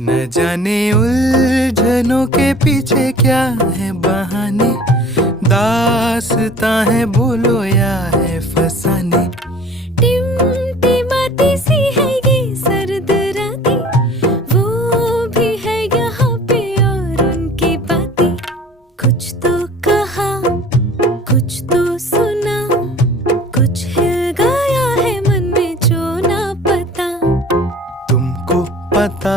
न जाने उलझनों के पीछे क्या है बहाने, दास्तां है बोलो या है फसाने। टिमटिमाती सी है ये सर्द रातें, वो भी है यहाँ पे और उनकी बातें। कुछ तो कहा, कुछ तो सुना, कुछ हिल गया है मन में जो ना पता। तुमको पता